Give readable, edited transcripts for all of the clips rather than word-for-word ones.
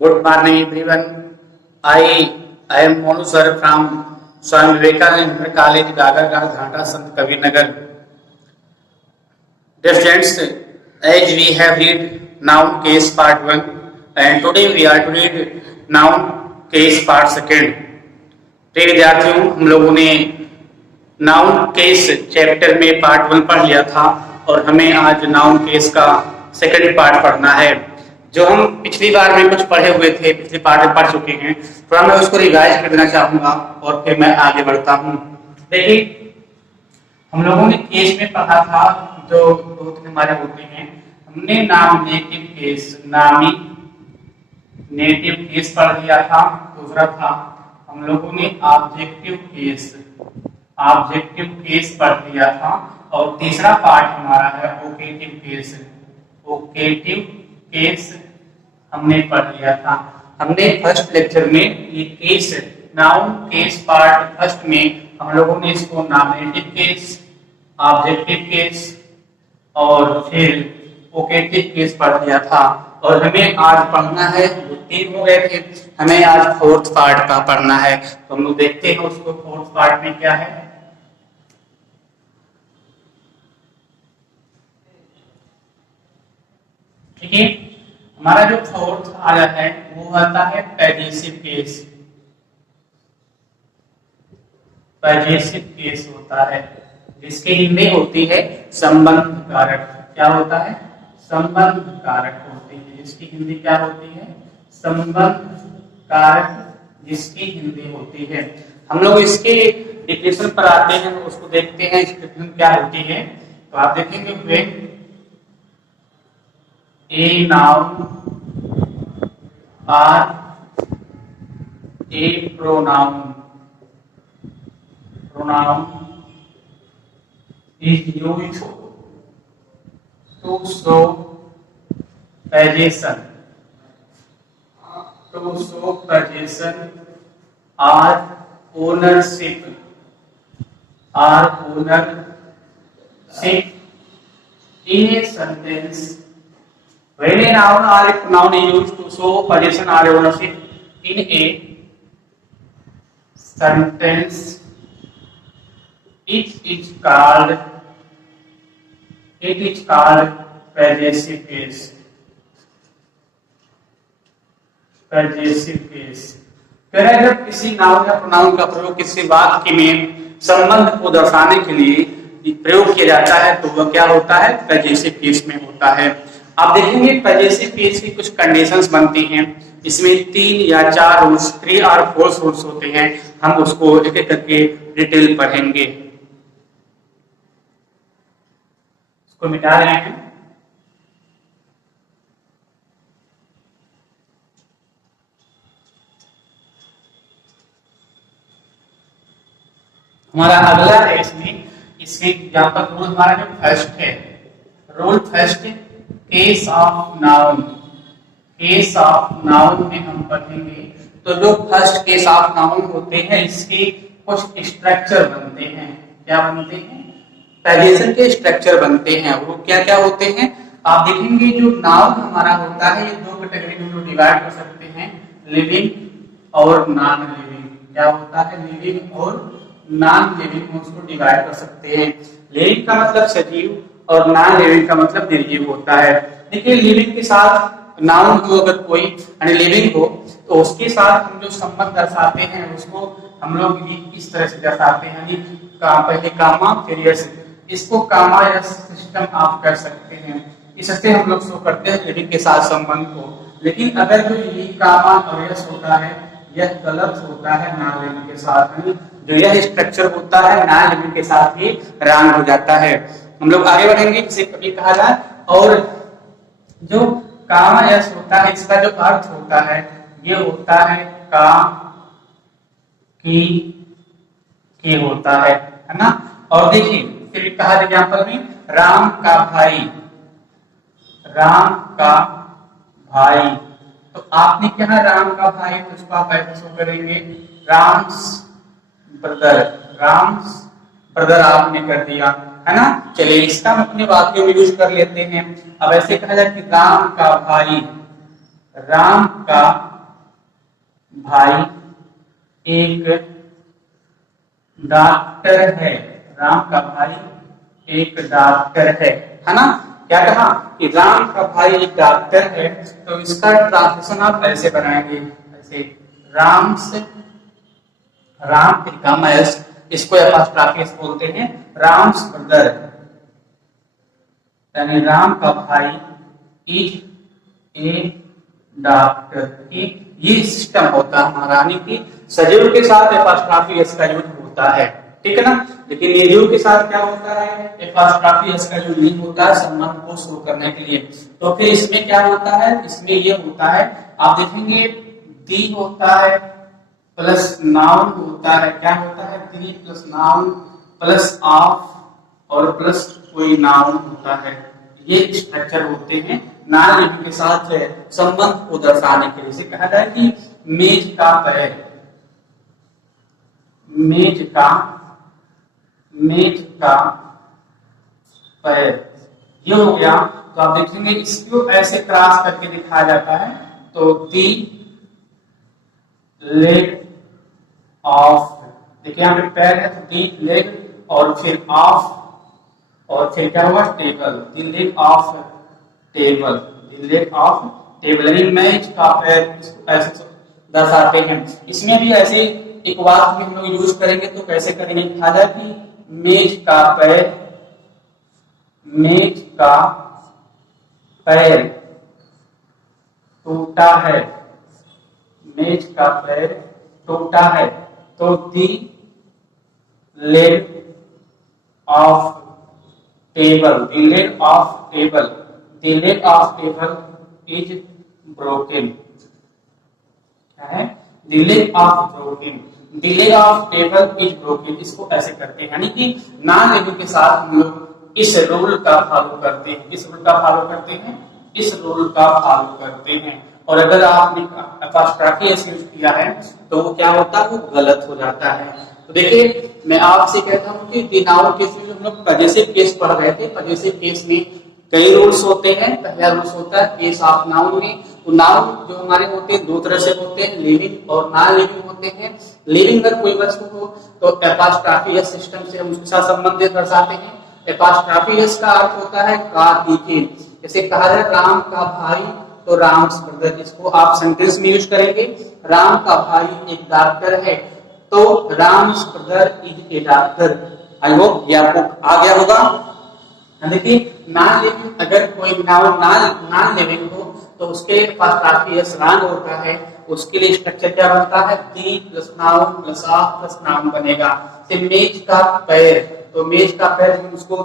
Good morning, everyone. I am Monu sir from Swami Vivekananda Inter College, Gagargarh, Dhata, Sant Kabir Nagar. Dear friends, as we have read noun case part 1 and today we are to read noun case part 2. प्रिय विद्यार्थियों, हम लोगों ने noun case chapter में part 1 पढ़ लिया था और हमें आज नाउन केस का सेकंड पार्ट पढ़ना है। जो हम पिछली बार में कुछ पढ़े हुए थे, पिछले पार्ट में पढ़ चुके हैं, थोड़ा मैं उसको रिवाइज कर देना चाहूंगा और फिर मैं आगे बढ़ता हूँ। देखिए, हम लोगों ने केस में पढ़ा था जो दो तीन हमारे होते हैं। हमने नॉमिनेटिव केस, नामी नेटिव केस पढ़ लिया था। दूसरा था हम लोगों ने ऑब्जेक्टिव केस पढ़ लिया था और तीसरा पार्ट हमारा है ओकेटिव केस हमने पढ़ लिया था। हमने फर्स्ट लेक्चर में ये case noun case part first में हम लोगों ने इसको नॉमिनेटिव केस, ऑब्जेक्टिव केस और फिर ओकेटिव केस पढ़ लिया था और हमें आज पढ़ना है, वो 3 हो गए थे, हमें आज फोर्थ पार्ट का पढ़ना है। तो हम लोग देखते हैं उसको फोर्थ पार्ट में क्या है। ठीक है, हमारा जो फोर्थ आया है वो आता है पैजेसिव केस होता है, जिसकी हिंदी होती है संबंध कारक। क्या होता है? संबंध कारक होती है, जिसकी हिंदी क्या होती है? संबंध कारक, जिसकी हिंदी होती है। हम लोग इसके डिफिनेशन पर आते हैं, उसको देखते हैं इसकी डिफिनेशन क्या होती है। तो आप देखेंगे when a noun or a pronoun is used to show possession or ownership in a sentence. When a noun or a pronoun is used to show possession or ownership in a sentence, it is called possessive case. जब किसी noun या pronoun का प्रयोग किसी वाक्य में संबंध को दर्शाने के लिए प्रयोग किया जाता है तो वह क्या होता है? पजेसिव केस में होता है। आप देखेंगे पजेसिव केस की कुछ कंडीशंस बनती हैं, इसमें 3 या 4 रूल्स, 3 और 4 रूल्स होते हैं। हम उसको एक एक करके डिटेल पढ़ेंगे। इसको मिटा रहे हैं। हमारा अगला है इसके एग्जांपल रूल हमारा जो फर्स्ट है, rule first case of noun में हम पढ़ेंगे। तो जो फर्स्ट केस ऑफ नाउन होते हैं इसके कुछ स्ट्रक्चर बनते हैं। क्या बनते हैं? पजेशन के स्ट्रक्चर बनते हैं। वो क्या क्या होते हैं आप देखेंगे। जो नाउन हमारा होता है ये 2 कैटेगरी में डिवाइड कर सकते हैं, लिविंग और नॉन लिविंग। क्या होता है? लिविंग और नॉन लिविंग में उसको डिवाइड कर सकते हैं। लिविंग का मतलब सजीव और नॉन लिविंग का मतलब निर्जीव होता है। देखिए, लिविंग के साथ नाउन हो अगर कोई यानी लिविंग हो तो उसके साथ हम जो संबंध दर्शाते हैं उसको हम लोग इस तरह से दर्शाते हैं, यानी पहले कामा फिर यस। इसको कामा यस सिस्टम आप कर सकते हैं। इससे हम लोग शो करते हैं लिविंग के साथ संबंध को। लेकिन अगर जो ये कामा और यस होता है यह गलत होता है नॉन लिविंग के साथ, जो यह स्ट्रक्चर होता है नॉन लिविंग के साथ ही रॉन्ग हो जाता है। हम लोग आगे बढ़ेंगे, इसे कभी कहा जाए। और जो कामा यस होता है इसका जो अर्थ होता है ये होता है का की होता है ना। और देखिए फिर कहा एग्जांपल में राम का भाई। तो आपने क्या राम का भाई, तो उसको आप ऐसे शो करेंगे राम्स ब्रदर आपने कर दिया है ना। चलिए इसका हम अपने वाक्यों में यूज कर लेते हैं। अब ऐसे कहा जाए कि राम का भाई राम का भाई एक डॉक्टर है। राम का भाई एक डॉक्टर है ना। क्या कहा कि राम का भाई एक डॉक्टर है, तो इसका ट्रांसलेशन आप ऐसे बनाएंगे, ऐसे राम से राम कमर्स, इसको एपोस्ट्रोफी बोलते हैं, राम्स ब्रदर, यानी राम का भाई इज ए डॉक्टर। ये सिस्टम होता है हमारा, यानी कि सजीव के साथ एपोस्ट्रोफी एस का यूज होता है, ठीक है ना। लेकिन निर्जीव के साथ क्या होता है, एपोस्ट्रोफी एस का यूज नहीं होता है संबंध को शुरू करने के लिए। तो फिर इसमें क्या होता है, इसमें ये होता है, आप देखेंगे दी होता है प्लस नाउन होता है, क्या होता है, the plus noun plus of और प्लस कोई नाउन होता है। ये स्ट्रक्चर होते हैं नाउन लिपि के साथ संबंध को दर्शाने के लिए। इसे कहा जाए कि मेज का पैर, मेज का पैर, ये हो गया। तो आप देखेंगे इसको ऐसे क्रॉस करके दिखाया जाता है, तो दी लेग ऑफ, देखिए यहाँ पे पैर है तो दी लेग और फिर ऑफ और फिर क्या होगा table, the leg of table, the leg of table, यानी मेज का पैर, इसको ऐसे दर्शाते हैं। इसमें भी ऐसे एक वाक्य हम लोग यूज करेंगे, तो कैसे करेंगे, कहा जाए कि मेज का पैर, मेज का पैर टूटा है, मेज का पैर टूटा है, तो the leg of table, the leg of table, the leg of table is broken, क्या है, the leg of broken, the leg of table is broken. इसको ऐसे करते हैं, यानी कि नॉन लिविंग के साथ हम लोग इस रूल का फॉलो करते हैं, इस रूल का फॉलो करते हैं, इस रूल का फॉलो करते हैं। और अगर आपने एपोस्ट्रोफी एस यूज किया है तो वो क्या होता है, वो गलत हो जाता है। तो देखिए मैं आपसे कहता हूं कि दी नाउन केस में हम लोग पजेसिव केस पढ़ रहे थे, पजेसिव केस में कई रूल्स होते हैं। पहला रूल्स होता है केस ऑफ नाउन में, तो नाउन जो हमारे होते हैं दो तरह से होते हैं, लिविंग और नॉन लिविंग होते हैं। लिविंग अगर कोई वस्तु हो तो एपोस्ट्रोफी एस सिस्टम से हम उसके साथ संबंधित दर्शाते हैं। एपोस्ट्रोफी एस का अर्थ होता है का दिखे, जैसे कहा जाए राम का भाई तो राम्स ब्रदर, इसको आप सेंटेंस में यूज करेंगे, राम का भाई एक डॉक्टर है तो Ram's brother is a doctor. I hope ये आपको आ गया होगा। देखिए नॉन लिविंग अगर कोई नाउन नॉन लिविंग हो तो उसके पास काफी रंग होता है, उसके लिए स्ट्रक्चर क्या बनता है, the plus noun plus of plus noun बनेगा। मेज का पैर, तो मेज का पैर हम उसको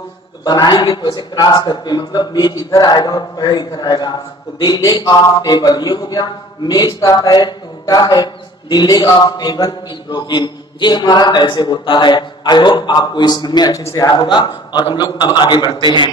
बनाएंगे तो ऐसे क्रॉस करते हैं, मतलब मेज इधर आएगा और पैर इधर आएगा, तो दी लेग ऑफ टेबल, ये हो गया मेज का पैर टूटा है, the leg of table is broken. ये हमारा ऐसे होता है। आई होप आपको इस समझ में अच्छे से आया होगा और हम लोग अब आगे बढ़ते हैं।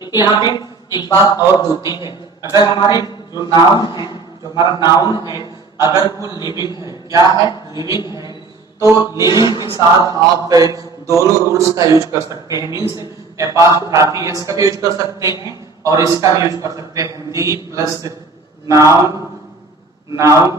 देखिए यहाँ पे एक बात और होती है, अगर हमारे जो नाउन है, जो हमारा नाउन है अगर वो लिविंग है, क्या है, लिविंग है, तो लिविंग के साथ आप दोनों रूल्स का यूज कर सकते हैं। मीन्स एपोस्ट्रोफी एस का भी यूज कर सकते हैं और इसका भी यूज कर सकते हैं, the plus noun, noun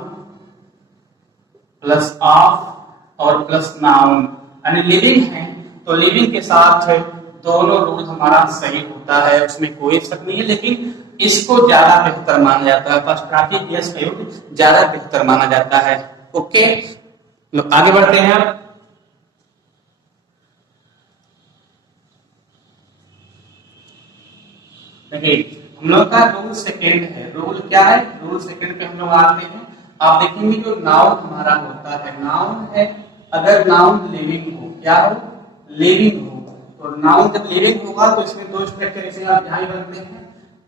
plus of और प्लस नाउन, यानी लिविंग है तो लिविंग के साथ दोनों रूल हमारा सही होता है, उसमें कोई शक नहीं है। लेकिन इसको ज्यादा बेहतर माना जाता है, एपोस्ट्रोफी एस का यूज ज्यादा बेहतर माना जाता है। ओके, लोग आगे बढ़ते हैं। देखिए हम लोग का रूल सेकेंड है, रूल क्या है, रूल सेकेंड पे हम लोग आते हैं। आप देखेंगे जो नाउन हमारा होता है, नाउन है अगर नाउन लिविंग हो, क्या हो, लिविंग हो, तो नाउन जब लिविंग होगा तो इसमें दो स्ट्रक्चर जैसे आप यहाँ बनते हैं।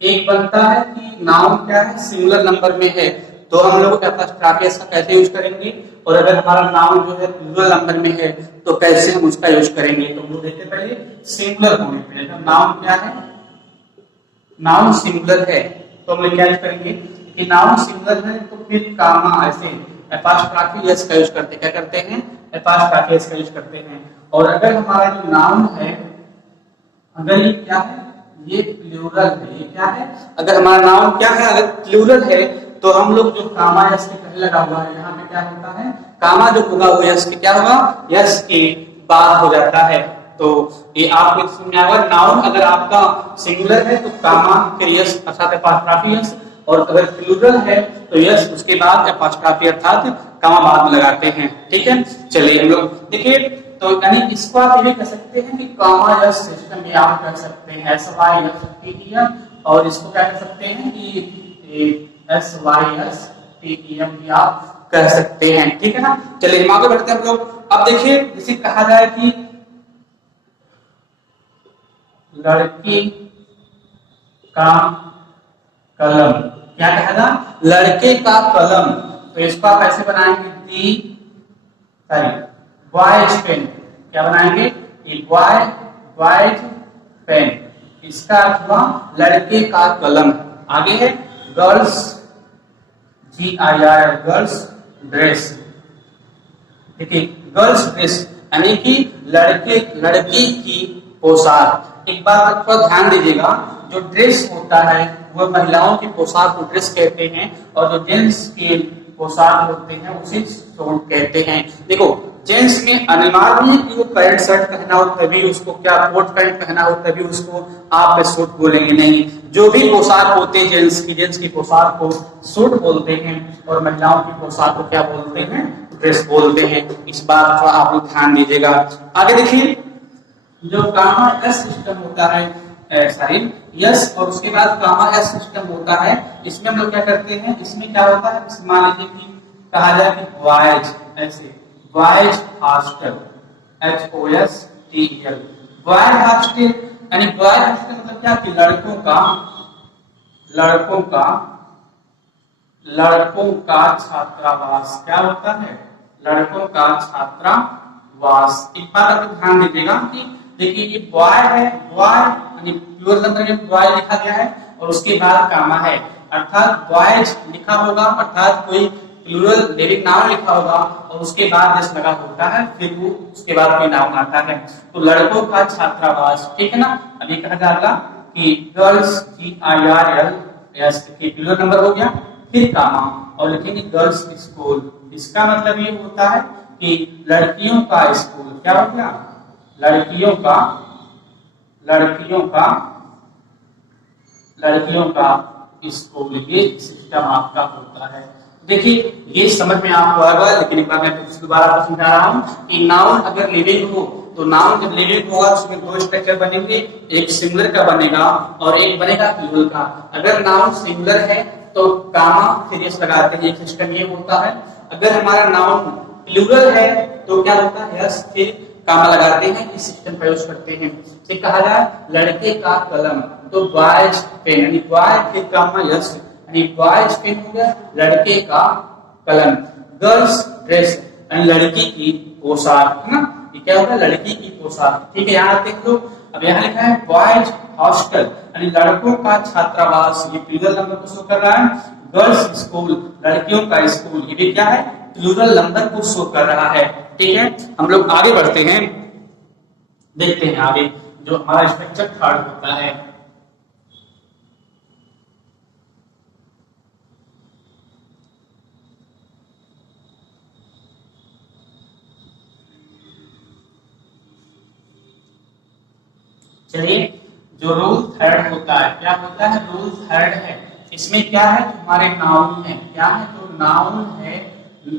एक बनता है कि नाउन क्या है, सिंगुलर नंबर में है तो हम लोग एपोस्ट्रोफी एस का कैसे यूज करेंगे, और अगर हमारा नाउन जो है प्लूरल नंबर में है तो कैसे हम उसका यूज करेंगे। तो वो देखते पहले सिंगुलर होने पे, नाउन क्या है, नाउन सिंगुलर है तो हम क्या यूज करेंगे कि नाउन सिंगुलर है तो फिर कामा ऐसे एपोस्ट्रोफी एस का यूज करते, क्या करते हैं, एपोस्ट्रोफी एस का यूज करते हैं। और अगर हमारा जो नाउन है, अगर ये क्या है, ये प्लूरल है, ये क्या है, अगर हमारा नाउन क्या है, अगर प्लूरल है तो हम लोग जो कामा यस के पहले लगा हुआ है, यहाँ पे क्या होता है, कामा जो होगा वो यस के क्या होगा, यस के बाद हो जाता है। तो ये आपके समझ में आएगा, नाउन अगर आपका सिंगुलर है तो कामा फिर यस अर्थात एपोस्ट्रोफी यस, और अगर प्लूरल है तो यस उसके बाद एपोस्ट्रोफी अर्थात कामा बाद में लगाते हैं। ठीक है, चलिए हम लोग देखिए, तो यानी इसको आप ये भी कह सकते हैं कि कामा यस सिस्टम ये आप कह सकते हैं S Y S T E M, और इसको क्या कह सकते हैं कि S Y S T E M भी आप कह सकते हैं। ठीक है ना, चलिए हम आगे बढ़ते हैं हम लोग। अब देखिए जिसे कहा जाए कि लड़की का कलम, क्या कहेगा, लड़के का कलम, तो इसको आप ऐसे बनाएंगे दी सॉरी बॉयज पेन, क्या बनाएंगे, ये बॉयज पेन, इसका अर्थ हुआ लड़के का कलम। आगे है गर्ल्स GIR गर्ल्स ड्रेस, देखिए गर्ल्स ड्रेस यानी कि लड़की की पोशाक। एक बात पर ध्यान दीजिएगा, जो ड्रेस होता है वह महिलाओं की पोशाक को ड्रेस कहते हैं, और जो जेंट्स की पोशाक होते हैं उसे सूट कहते हैं। देखो जेंट्स में अनिवार्य नहीं है कि वो पैंट शर्ट पहना हो तभी उसको, क्या कोट पैंट पहना हो तभी उसको आप सूट बोलेंगे, नहीं, जो भी पोशाक होते हैं जेंट्स की पोशाक को सूट बोलते हैं, और महिलाओं की पोशाक को क्या बोलते हैं, ड्रेस बोलते हैं। इस बात का आप लोग ध्यान दीजिएगा। आगे देखिए, जो कामा एस सिस्टम होता है, सॉरी यस और उसके बाद कामा एस सिस्टम होता है, इसमें हम लोग क्या करते हैं, इसमें क्या होता है, मान लीजिए कि कहा जाए कि बॉयज, ऐसे boys hostel HOSTEL, boys hostel यानी बॉयज हॉस्टल मतलब क्या कि लड़कों का छात्रावास, क्या होता है, लड़कों का छात्रावास। एक बात आप ध्यान दीजिएगा कि देखिए ये बॉय है, बॉय यानी प्योर नंबर में बॉय लिखा गया है और उसके बाद कामा है, अर्थात बॉयज लिखा होगा, अर्थात कोई प्लूरल लिविंग नाउन लिखा होगा और उसके बाद जस लगा होता है, फिर वो उसके बाद कोई नाउन आता है। तो लड़कों का छात्रावास, ठीक है ना। अभी कहा जाएगा कि गर्ल्स GIRL प्लूरल नंबर हो गया, फिर कामा और लिखेंगे गर्ल्स स्कूल। इसका मतलब ये होता है कि लड़कियों का स्कूल, क्या हो गया, लड़कियों का स्कूल, ये सिस्टम आपका होता है। देखिए ये समझ में आपको आएगा, लेकिन एक बार मैं दोबारा आपको समझा रहा हूँ कि नाउन अगर लिविंग हो तो नाउन जब लिविंग होगा उसमें दो स्ट्रक्चर बनेंगे, एक सिंगुलर का बनेगा और एक बनेगा प्लूरल का। अगर नाउन सिंगुलर है तो कामा फिर यस लगाते हैं, एक सिस्टम ये होता है। अगर हमारा नाउन प्लूरल है तो क्या होता है, यस फिर कामा लगाते हैं, इस सिस्टम का यूज करते हैं। ठीक, कहा जाए लड़के का कलम तो बॉयज पेन, यानी बॉय फिर कामा यस, यानी बॉयज पेन हो गया, लड़के का कलम। गर्ल्स ड्रेस यानी लड़की की पोशाक, है ना, ये क्या होगा, लड़की की पोशाक। ठीक है, यहाँ देख लो, अब यहाँ लिखा है बॉयज हॉस्टल यानी लड़कों का छात्रावास, ये प्लूरल नंबर को शो कर रहा है। गर्ल्स स्कूल लड़कियों का स्कूल, ये भी क्या है, प्लूरल नंबर को शो कर रहा है। ठीक है, हम लोग आगे बढ़ते हैं, देखते हैं आगे जो हमारा स्ट्रक्चर थर्ड होता है। चलिए, जो रूल थर्ड होता है, क्या होता है, रूल थर्ड है। इसमें क्या है, हमारे नाउन है, क्या है, जो नाउन है,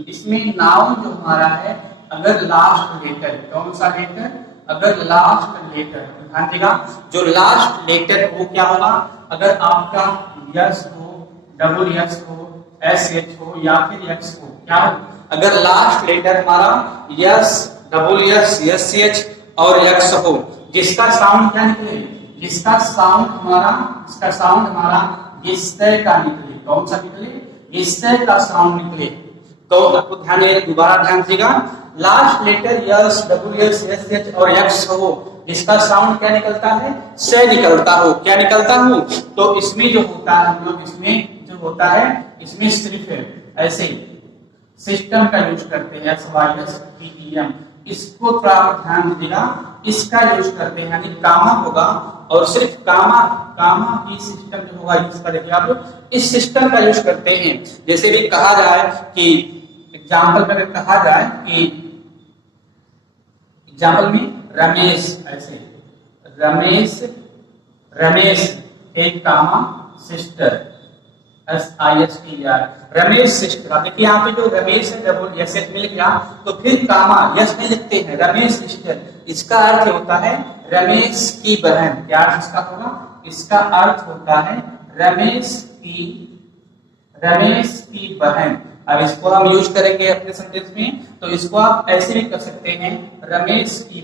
इसमें नाउन जो हमारा है, अगर लास्ट लेटर, कौन सा लेटर, अगर लास्ट लेटर, ध्यान देगा, जो लास्ट लेटर वो क्या होगा, अगर आपका यस हो, डबल यस हो, SH हो या फिर एक्स हो, क्या हो, अगर लास्ट लेटर हमारा यस, डबल यस, SH और एक्स हो, जिसका साउंड क्या निकले, जिसका साउंड हमारा इस तरह का निकले, कौन सा निकले, इससे का साउंड निकले तो आपको ध्यान दोबारा ध्यान दीजिएगा, last letter yes, W S, S H और एक्स हो जिसका साउंड क्या निकलता है, से निकलता हो, क्या निकलता हो, तो इसमें जो होता है हम लोग इसमें जो होता है इसमें सिर्फ ऐसे सिस्टम का यूज करते हैं, X Y S T E M, इसको थोड़ा आप ध्यान दीजिएगा, इसका यूज करते हैं यानी कामा होगा और सिर्फ कामा ही सिस्टम जो होगा इसका, देखिए आप इस सिस्टम का यूज करते हैं। जैसे भी कहा जाए कि एग्जाम्पल में कहा जाए कि एग्जाम्पल में रमेश, ऐसे रमेश एक कामा सिस्टर SISTER, रमेश सिस्टर। देखिए यहाँ पे जो रमेश है जब एस एच में लिख लिया तो फिर कामा यस में लिखते हैं रमेश सिस्टर, इसका अर्थ होता है रमेश की बहन। क्या अर्थ इसका होगा, इसका अर्थ होता है रमेश की बहन। अब इसको हम यूज करेंगे अपने सेंटेंस में, तो इसको आप ऐसे भी कर सकते हैं, रमेश की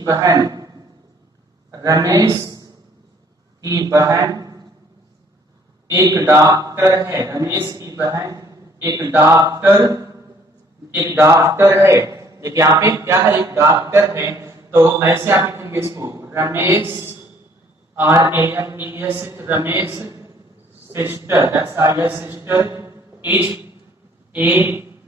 बहन एक डॉक्टर है, रमेश की बहन एक डॉक्टर है। देखिए यहाँ पे क्या है, एक डॉक्टर है, तो ऐसे आप लिखेंगे इसको Ramesh RAMES, Ramesh sister SISTER is a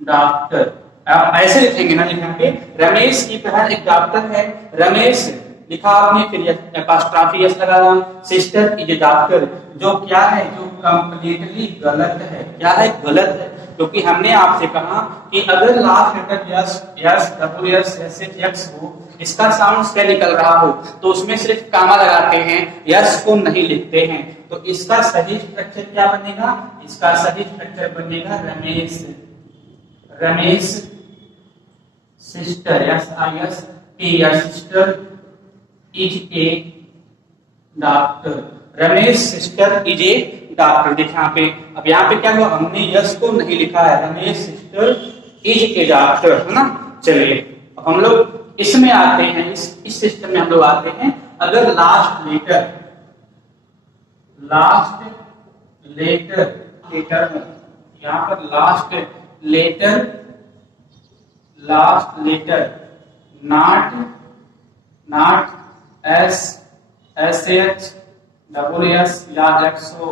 doctor. आप ऐसे लिखेंगे ना, यहाँ पे रमेश की बहन एक डॉक्टर है, रमेश लिखा आपने, फिर एपॉस्ट्रॉफी एस लगाया, सिस्टर इज ए डॉक्टर, जो क्या है, जो कंप्लीटली गलत है। क्या है, गलत है, क्योंकि हमने आपसे कहा कि अगर last letter yes W S S H X हो, इसका साउंड से निकल रहा हो, तो उसमें सिर्फ कामा लगाते हैं, यस को नहीं लिखते हैं। तो इसका सही स्ट्रक्चर क्या बनेगा, इसका सही स्ट्रक्चर बनेगा Ramesh sister SISTER sister is a doctor, Ramesh sister is a doctor. देखिए यहाँ पे, अब यहाँ पे क्या हुआ, हमने यस को नहीं लिखा है, Ramesh sister is a doctor, है ना। चलिए अब हम लोग इसमें आते हैं, इस सिस्टम में हम लोग आते हैं, अगर लास्ट लेटर यहाँ पर last letter not SH WS या X हो,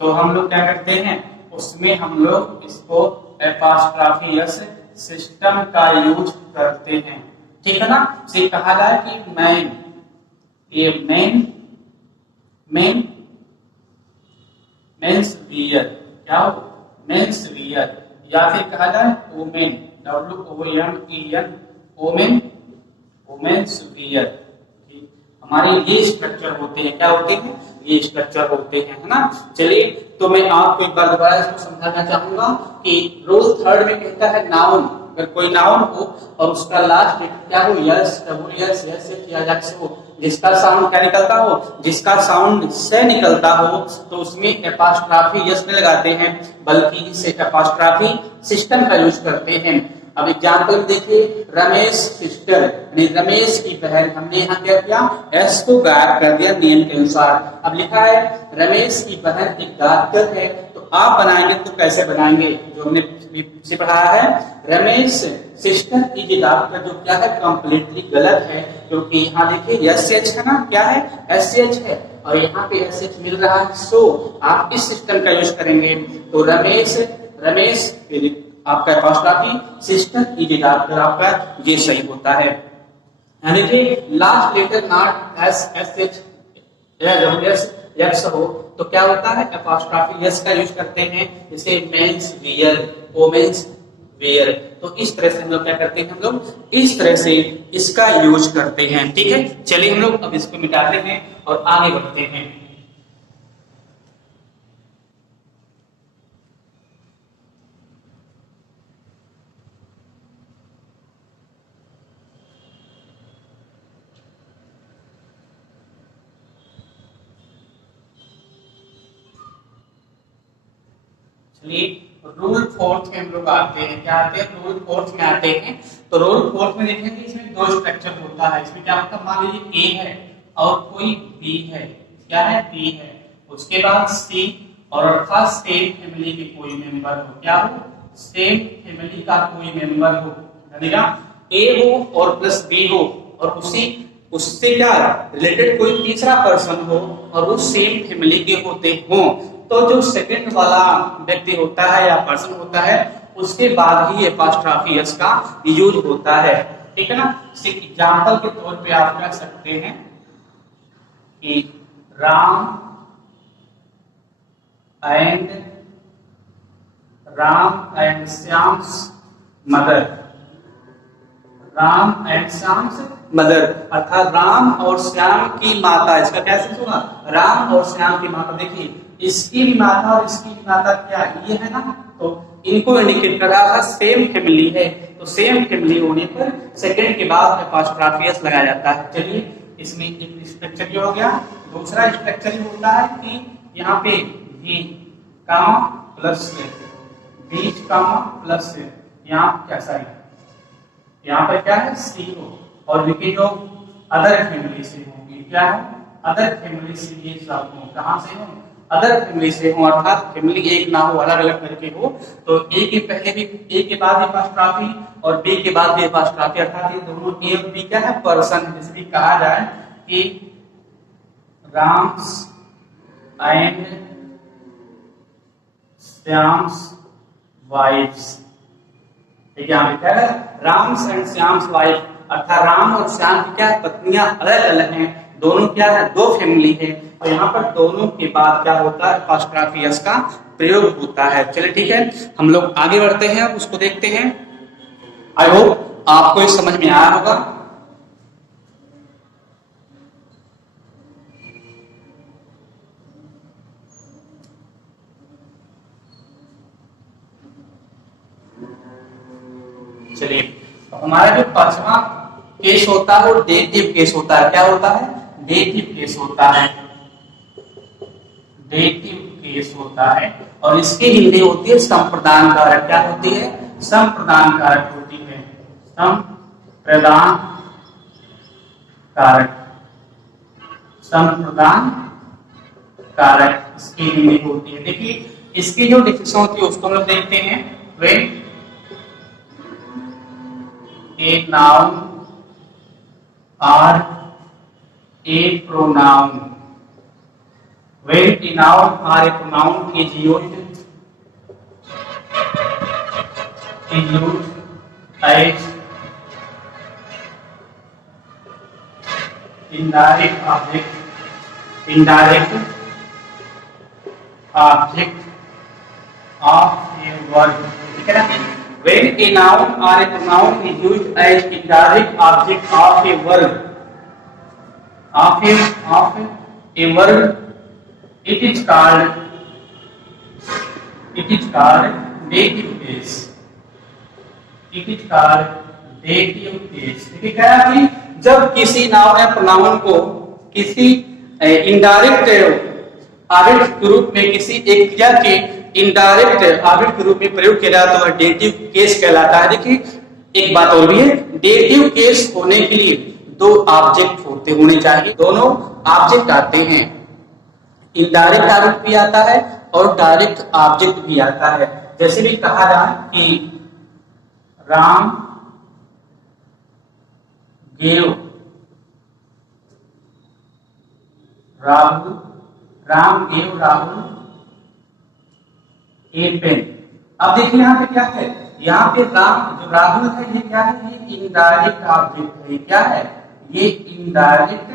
तो हम लोग क्या करते हैं, उसमें हम लोग इसको एपॉस्ट्रॉफी एस सिस्टम का यूज करते हैं, ठीक है ना। से कहा जाए कि मैन, ये मेंस वियर, क्या हो, मेंस वियर, या फिर कहा जाए वुमेन WOMEN वुमेन्स वियर। हमारे ये स्ट्रक्चर होते हैं, क्या होते हैं, ये स्ट्रक्चर होते हैं, है ना। चलिए तो मैं आपको एक बार दोबारा इसको समझाना चाहूंगा कि रूल थर्ड में कहता है नाउन, अगर कोई नाउन हो और उसका लास्ट लेटर क्या हो, यस WS एस एच या एक्स हो, जिसका साउंड क्या निकलता हो, जिसका साउंड से निकलता हो, तो उसमें एपॉस्ट्रॉफी यस नहीं लगाते हैं, बल्कि इसे एपॉस्ट्रॉफी सिस्टम का यूज करते हैं। अब एग्जाम्पल देखिए, रमेश सिस्टर यानी रमेश की बहन, हमने यहाँ क्या किया, एस को गायब कर दिया नियम के अनुसार। अब लिखा है रमेश की बहन एक डॉक्टर है, तो आप बनाएंगे तो कैसे बनाएंगे, जो हमने से पढ़ाया है, Ramesh sister is a doctor, जो क्या है, कंप्लीटली गलत है, क्योंकि यहाँ देखिए SH है ना, क्या है, SH है, और यहाँ पे SH मिल रहा है, सो आप इस सिस्टम का यूज करेंगे, तो रमेश आपका apostrophe sister is a doctor, आपका ये सही होता है। यानी कि लास्ट लेटर नॉट SH या WS एक्स हो, तो क्या होता है, एपॉस्ट्रॉफी यस का यूज करते हैं, जैसे मेंस वियर, वुमेन्स वियर। तो इस तरह से हम लोग क्या करते हैं, हम लोग इस तरह से इसका यूज करते हैं, ठीक है। चलिए हम लोग अब इसको मिटाते हैं और आगे बढ़ते हैं। रूल फोर्थ में हम लोग आते हैं, क्या आते हैं, रूल फोर्थ में आते हैं। तो रूल फोर्थ में देखेंगे, इसमें दो स्ट्रक्चर होता है, इसमें क्या होता है, मान लीजिए ए है और कोई बी है, क्या है, बी है, उसके बाद सी और फर्स्ट सेम फैमिली के कोई मेंबर हो, क्या हो, सेम फैमिली का कोई मेंबर हो, यानी ए हो और प्लस बी हो और उससे क्या रिलेटेड कोई तीसरा पर्सन हो और वो सेम फैमिली के होते हो, तो जो सेकंड वाला व्यक्ति होता है या पर्सन होता है उसके बाद ही एपॉस्ट्रॉफी एस का यूज होता है, ठीक है ना। एग्जांपल के तौर पे आप कह सकते हैं कि Ram and Shyam's mother, Ram and Shyam's mother अर्थात राम और श्याम की माता, इसका क्या सेंस होगा, राम और श्याम की माता। देखिए इसकी भी माता और इसकी भी माता क्या ये है ना, तो इनको इंडिकेट कर रहा था सेम फैमिली है, तो सेम फैमिली होने पर सेकंड के बाद एपॉस्ट्रॉफी एस लगाया जाता है। चलिए इसमें एक स्ट्रक्चर ये हो गया। दूसरा स्ट्रक्चर ये होता है कि यहाँ पे भी कामा प्लस बीच कामा प्लस यहाँ क्या सारी यहाँ पर क्या है सी हो और विकी जो अदर फैमिली से होंगे, क्या हो अदर फैमिली से, ये सब हो कहां से हो अदर फैमिली से हो, अर्थात फैमिली एक ना हो, अलग अलग करके हो, तो ए के पहले भी ए के बाद एपॉस्ट्रॉफी और बी के बाद भी एपॉस्ट्रॉफी, अर्थात ये दोनों ए और बी क्या है पर्सन, जैसे कहा जाए कि राम्स एंड श्याम्स वाइफ्स, ठीक है यहाँ पे क्या है राम्स एंड श्याम्स वाइफ, अर्थात राम और श्याम की क्या है पत्नियां अलग अलग हैं, दोनों क्या है दो फैमिली है, तो यहाँ पर दोनों के बाद क्या होता है एपॉस्ट्रॉफी एस का प्रयोग होता है। चलिए ठीक है हम लोग आगे बढ़ते हैं, उसको देखते हैं। आई होप आपको ये समझ में आया होगा। चलिए हमारा जो पांचवा केस होता है वो डेटिव केस होता है। क्या होता है डेटिव केस होता है, डेटिव केस होता है और इसकी हिंदी होती है संप्रदान कारक। क्या होती है संप्रदान कारक होती है, संप्रदान कारक, संप्रदान कारक इसकी हिंदी होती है। देखिए इसकी जो डिफिनेशन होती है उसको हम लोग देखते हैं। When a noun or a pronoun, when a noun or a pronoun is used as indirect object of a word, ठीक है ना। When a noun or a pronoun is used as indirect object of a verb, it is called dative case. It is called dative case. ठीक है क्या कि जब किसी noun या प्रोनाउन को किसी इनडायरेक्ट ऑब्जेक्ट के रूप में किसी एक क्रिया के इनडायरेक्ट ऑब्जेक्ट के रूप में प्रयोग किया जाता है तो वह डेटिव केस कहलाता है। देखिए एक बात और भी है, डेटिव केस होने के लिए दो ऑब्जेक्ट होने चाहिए, दोनों ऑब्जेक्ट आते हैं, इनडायरेक्ट ऑब्जेक्ट भी आता है और डायरेक्ट ऑब्जेक्ट भी आता है। जैसे भी कहा जाए कि राम गेव राहुल, राम गेव राहुल ए पेन। अब देखिए यहाँ पे क्या है, यहाँ पे राम जो राहुल है ये क्या है, ये इनडायरेक्ट ऑब्जेक्ट है। क्या है ये इनडायरेक्ट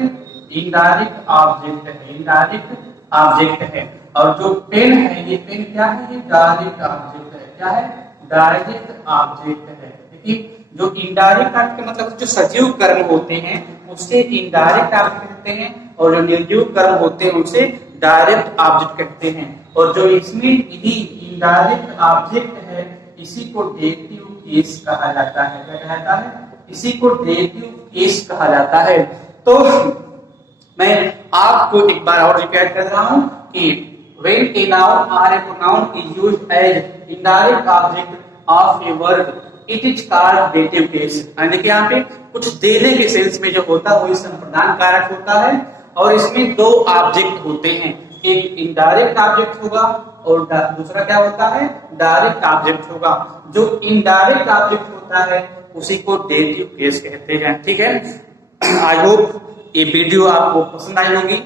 ऑब्जेक्ट है, इनडायरेक्ट ऑब्जेक्ट है। और जो पेन है ये पेन क्या है, ये डायरेक्ट ऑब्जेक्ट है। क्या है डायरेक्ट ऑब्जेक्ट है। देखिए जो इनडायरेक्ट ऑब्जेक्ट मतलब जो सजीव कर्म होते हैं उससे इनडायरेक्ट ऑब्जेक्ट कहते हैं और जो निर्जीव कर्म होते हैं उनसे डायरेक्ट ऑब्जेक्ट कहते हैं। और जो इसमें यही इनडायरेक्ट ऑब्जेक्ट है इसी को डेटिव केस कहा जाता है। क्या कहा जाता है, इसी को डेटिव केस कहा जाता है। तो मैं आपको एक बार और रिपीट कर रहा हूं कि when a noun or a pronoun is used as indirect object of a verb it is called dative case। देखिए यहाँ पे कुछ देने के सेंस में जो होता है वो संप्रदान कारक होता है और इसमें दो ऑब्जेक्ट होते हैं, एक इनडायरेक्ट ऑब्जेक्ट होगा और दूसरा क्या होता है, डायरेक्ट ऑब्जेक्ट होगा। जो इनडायरेक्ट ऑब्जेक्ट होता है उसी को डेटिव केस कहते हैं। ठीक है, आई होप ये वीडियो आपको पसंद आई होगी।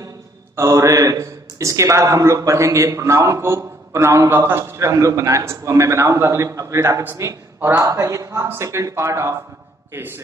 और इसके बाद हम लोग पढ़ेंगे प्रोनाउन को। प्रोनाउन का फर्स्ट लेक्चर हम लोग बनाए, उसको मैं बनाऊंगा अगले टॉपिक्स में। और आपका ये था सेकंड पार्ट ऑफ केस।